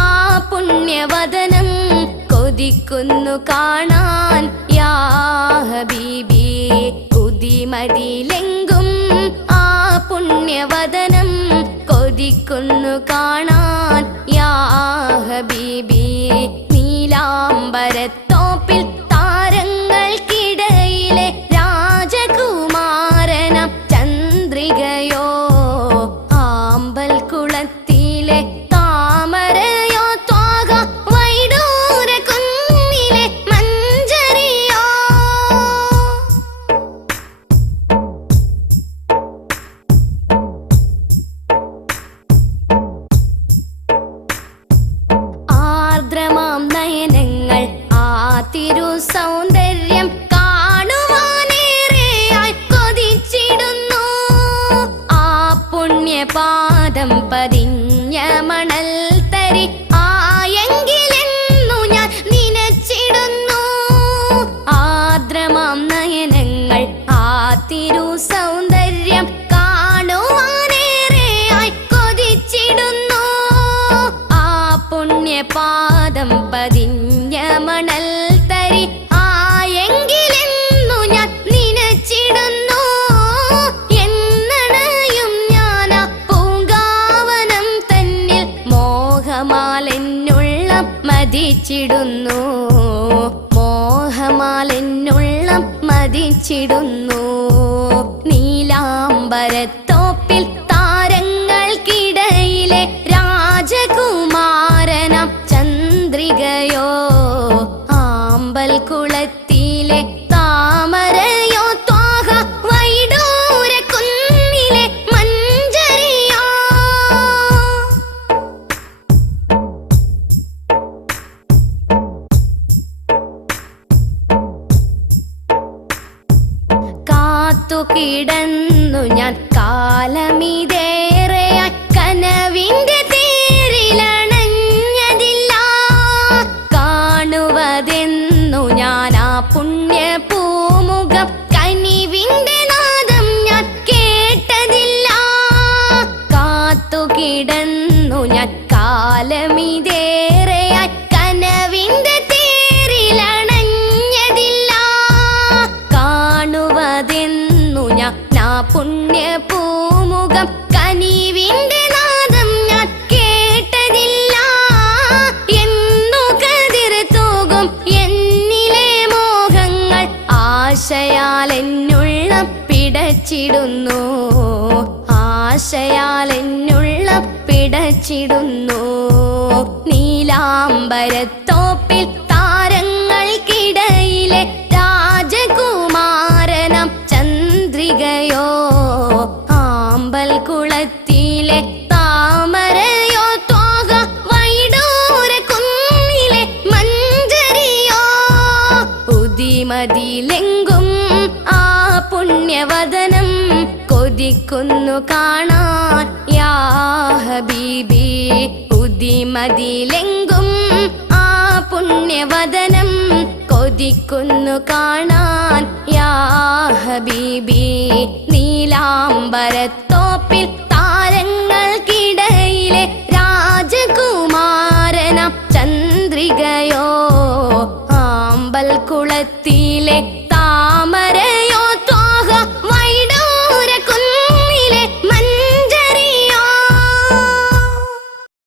ആ പുണ്യവദനം കൊതിക്കുന്നു കാണാൻ യാ ഹബീബി. ഉദിമതിലെങ്കും ആ പുണ്യവദനം കൊതിക്കുന്നു കാണാൻ യാ ഹബീബി. നീലാംബരത്തോപ്പിൽ താരങ്ങൾക്കിടയിലെ രാജകുമാരനം ചന്ദ്രികയോ, ആമ്പൽ കുളത്തിലെ താമരയോ, ത്വാഗ വൈഡൂര കുന്നിലെ മഞ്ചരിയോ. ആർദ്രമാം നയനങ്ങൾ ആ തിരു സൗന്ദര്യം കാണുവാനേറെയായി കൊതിച്ചിടുന്നു. ആ പുണ്യപാദം പതിഞ്ഞ മണൽ തരി ആയെങ്കിലെന്നു ഞാൻ നനച്ചിടുന്നു. ആർദ്രമാം നയനങ്ങൾ ആ തിരു സൗന്ദര്യം കാണുവാനേറെയായി കൊതിച്ചിടുന്നു. ആ പുണ്യപാദം പതിഞ്ഞ മണൽ തരി ആയെങ്കിലെന്നു ഞാൻ നനച്ചിടുന്നു. എന്നണയും ഞാൻ ആ പൂങ്കാവനം തന്നിൽ മോഹമാലെന്നുള്ളം മതിച്ചിടുന്നു. മോഹമാലെന്നുള്ളം മതിച്ചിടുന്നു. നീലാംബരത്തോപ്പിൽ താരങ്ങൾക്കിടയിലെ രാജകുമാരനം ചന്ദ്രികയോ, ആമ്പൽ കുളത്തിലെ താമരയോ, ത്വാഗ വൈഡൂര കുന്നിലെ മഞ്ചരിയോ. കാത്തുകിടന്നു ഞാൻ കാലമിതേറെയായി കനവിന്റെ തേരിലണഞ്ഞതില്ല. കാണുവതെന്നു ഞാൻ ആ പുണ്യപൂമുഖം, കനിവിന്റെ നാദം ഞാൻ കേട്ടതില്ല. കാത്തുകിടന്നു ഞാൻ കാലമിതേറെയായി കനവിന്റെ തേരിലണഞ്ഞതില്ല. കാണുവതെന്നു ഞാൻ ആ പുണ്യപൂമുഖം, കനിവിന്റെ നാദം ഞാൻ കേട്ടതില്ല. എന്നു കതിർ തൂകും എന്നിലെ മോഹങ്ങൾ ആശയാലെന്നുള്ളം പിടച്ചിടുന്നു. ആശയാലെന്നുള്ളം പിടച്ചിടുന്നു. നീലാംബരത്തോപ്പിൽ താരങ്ങൾക്കിടയിലെ രാജകുമാരനം ചന്ദ്രികയോ, ആമ്പൽ കുളത്തിലെ താമരയോ, ത്വാഗ വൈഡൂര കുന്നിലെ മഞ്ചരിയോ. ഉദിമതിലെങ്കും ആ പുണ്യവദനം കൊതിക്കുന്നു കാണാൻ യാ ഹബീബി. ഉദിമതിലെങ്കും ആ പുണ്യവദനം കൊതിക്കുന്നു കാണാൻ